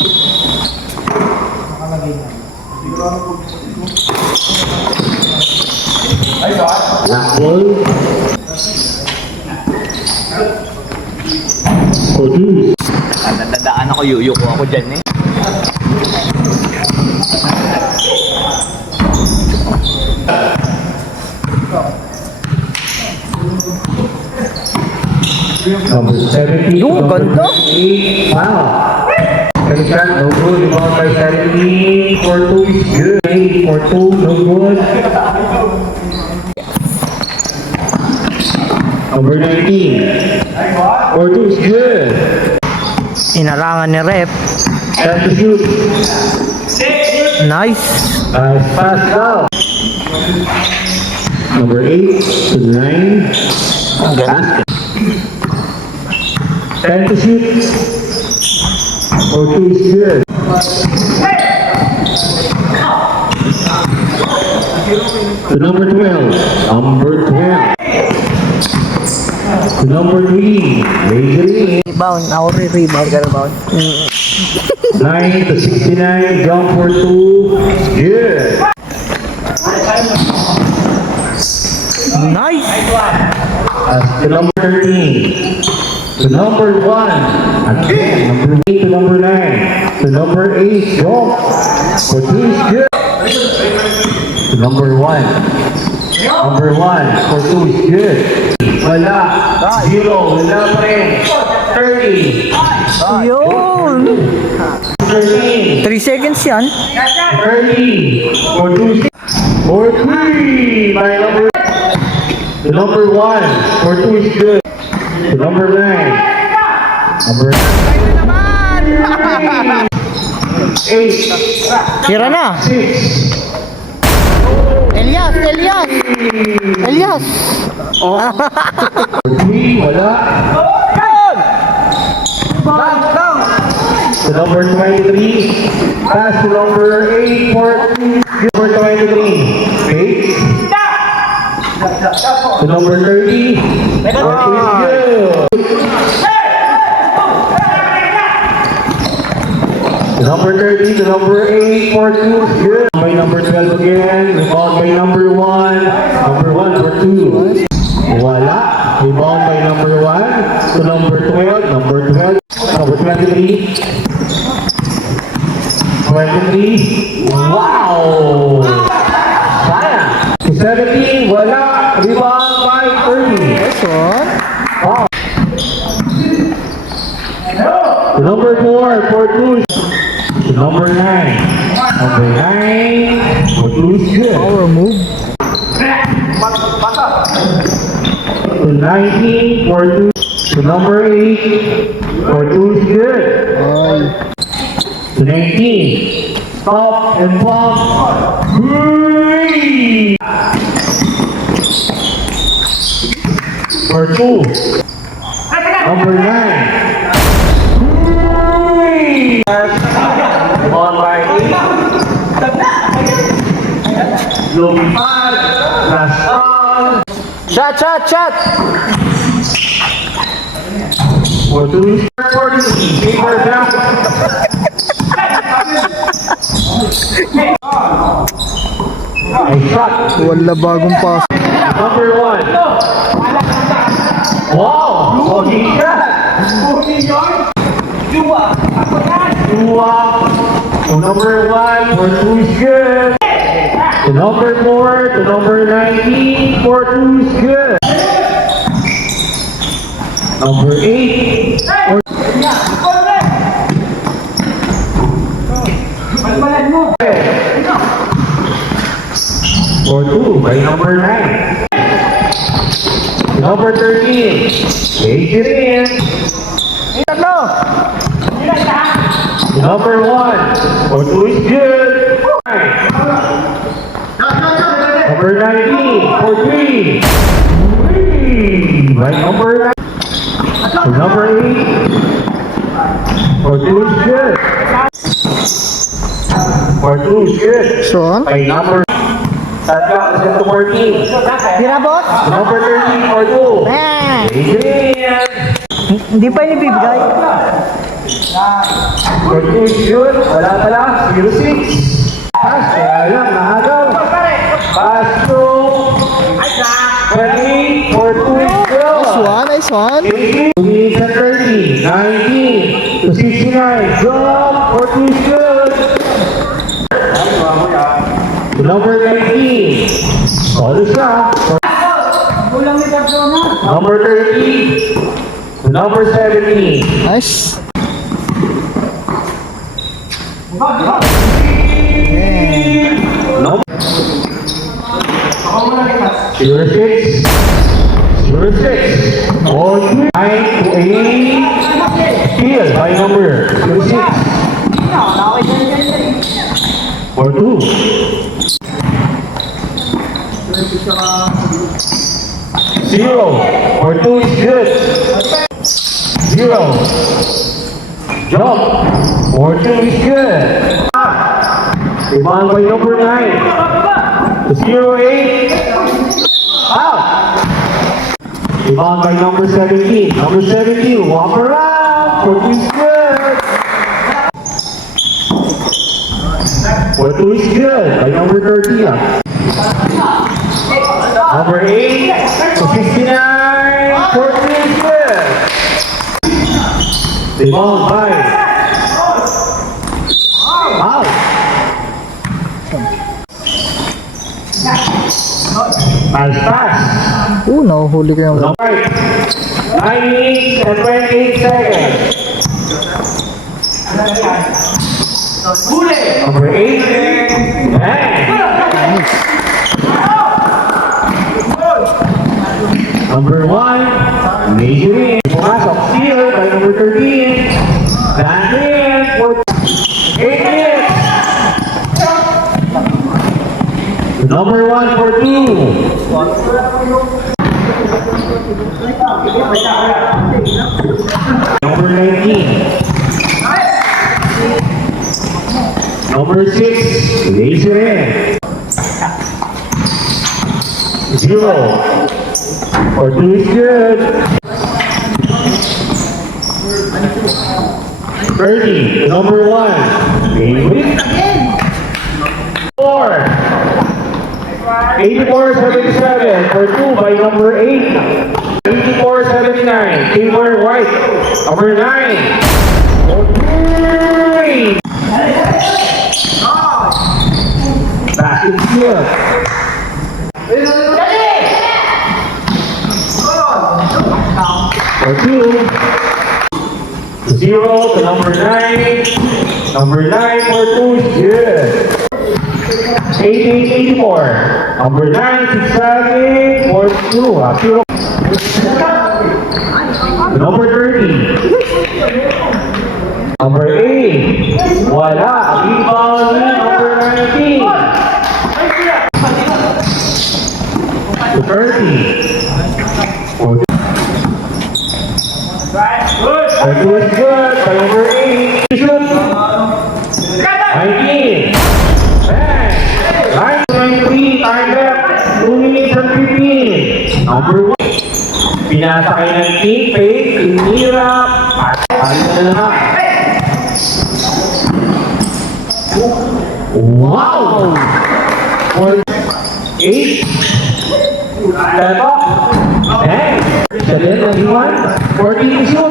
Nakalagay na. Last ball. Produce. Nadadaan ako, yuyuko ako dyan eh. Number 70. Yung ganda. 8. Wow. Second, no good. Rebound by 70. For 2 is good. 8 for 2, no good. Number 19. For 2 is good. Inarangan ni Rep. Time to shoot. Nice. Pass down. Number 8 to 9. Basket. Time to shoot. For 2 is good. To number 12. Number 12. To number 3. Raise it in. Rebound. Ako rebound. Rebound. 9 to 69. Jump for 2. Good. Nice. To number 13. To number 1. Again. Number 8 to number 9. To number 8. Jump for 2 is good. To number 1. Number 1 for 2 is good. Wala. 0. Wala pa rin. 30. Yun. 13. 3 seconds yan. 30. For 2 is for 3. By number. To number 1 for 2 is good. To number 9. Number 8. Tira na. 6. Elias. Elias. For 3. Wala. To number 23. Pass to number 8 for 2. Number 23. 8. To number 30. For 2 is good. To number 30 to number 8 for 2 is good. By number 12 again. Rebound by number 1. Number 1 for 2. Wala. Rebound by number 1 to number 12. Number 12. Number 23. 23. Wow! Sayang. To 17. Wala. Rebound by 30. Nice one. Wow. To number 4 for 2. To number 9. Number 9 for 2 is good. Power move. To 19 for 2. To number 8 for 2 is good. To 19. Stop and pump. 3. For 2. Number 9. 3. On by 8. Lumipad. Last round. Shot. For 2 for 2. Favor down. I shot. Wala bagong pass. Number 1. Wow! Holy shot! Dua. To number 1 for 2 is good. To number 4 to number 19 for 2 is good. Number 8 for for 2 by number 9. Number 13. Take it in. Number 1 for 2 is good. Number 19 for 3. By number 9. Number 8 for 2 is good. For 2 is good. Son? By number to 14. Tira, boss? Number 13 for 2. Eh. Take it in. Hindi pa inibibigay. For 2 is good. Wala pala. 0-6. Pass. Kaya lang, nakagaw. Pass to 28. For 2 is good. Nice one. 18 to 30. 19 to 69. Drop. For 2 is good. To number 19. Solid shot. Number 30. To number 17. Nice. No. 0-6. 0-6. 9 to 8. Steal by number 0-6. For 2. 0. For 2 is good. 0. Jump. For 2 is good. Rebound by number 9. 0-8. Out. Rebound by number 17. Number 17. Walk around. For 2 is good. For 2 is good. By number 13. Number 8 to 69. For 2 is good. Rebound by. Out. Pass. Nahuhuli ko yung... Right. 9 minutes and 28 seconds. Number 8. Bang. Number 1. Major in. Pumasok. Steal by number 13. Back in for 8 minutes. Number 1 for 2. Number 19. Number 6. Laser in. 0. For 2 is good. 30. Number 1. Favorite. 4. 84-77 for 2 by number 8. 84-79. Taylor White. Number 9. For 3. Basket good. For 2. 0 to number 9. Number 9 for 2 is good. 88-84. Number 9, 67 for 2. 0. Number 30. Number 8. Wala. Rebound ni number 19. To 30. For 2 is good. By number 8. Shoot. 19. Bang. 9-23. Time left. 2 minutes and 15. Number 1. Pinasa kayo ng team fake. Inira. Ano na naman? Wow! 8. Teto. Bang. Shalin na iwan. 14 to shoot.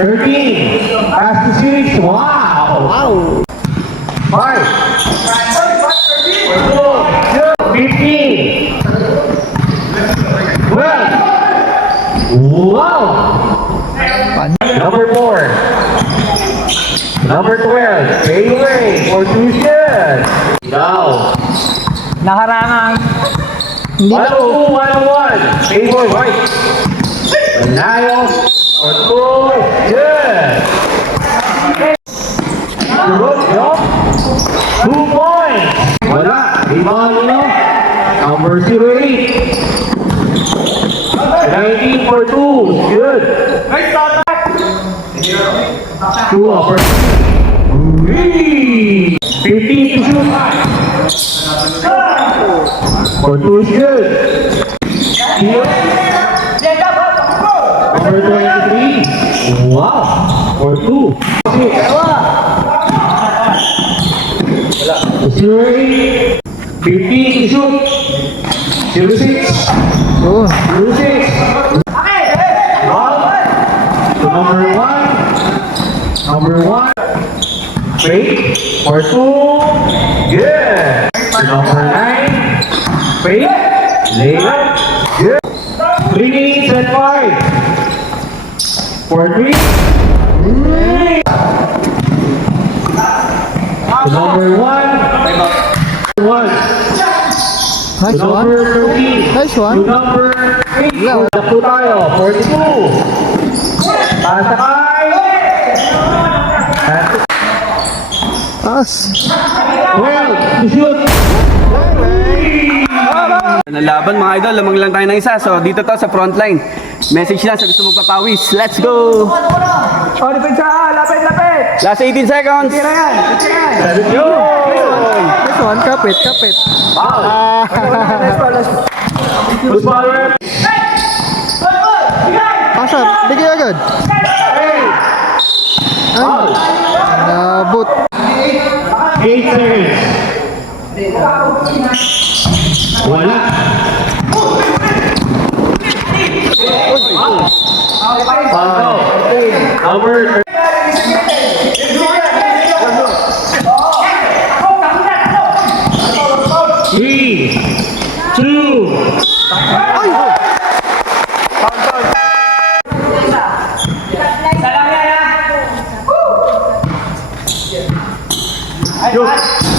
13. Pass to 6. Wow! 5. 15. 12. Wow! Number 4. Number 12. Fade away for 2 shots. Now. Nakarangang. 102, 101. Favor White. Manalo for 2. Good. Good job. 2 points. Wala. Rebound nyo. Number 08. 19 for 2. Good. 2 over 3. 15 to shoot. For 2 is good. Here. Number 23. Wow. for 2. 08. 15 to shoot. 06. Yun. 06. To number 1. Number 1. Fake for 2. Yeah. To number 9. Fake. Layup. Yeah. 3 minutes and 5. For 3. To number 1. 1. Nice To one. number 13. Nice one. To number 8. Takbo tayo. 42. Pasakay. Pass. 12. To shoot. Nalaban mga idol, lamang lang tayo ng isa. So dito to sa front line. Message lang sa gusto magpapawis. Let's go! Oh, depensa! Lapit! Last 18 seconds. Tira yan! Nice one. Kapit. Who's power? Pass up. Bigay agad. Foul. Nabut. 8 seconds. Wala. Foul. Number 3, 2, Ayos!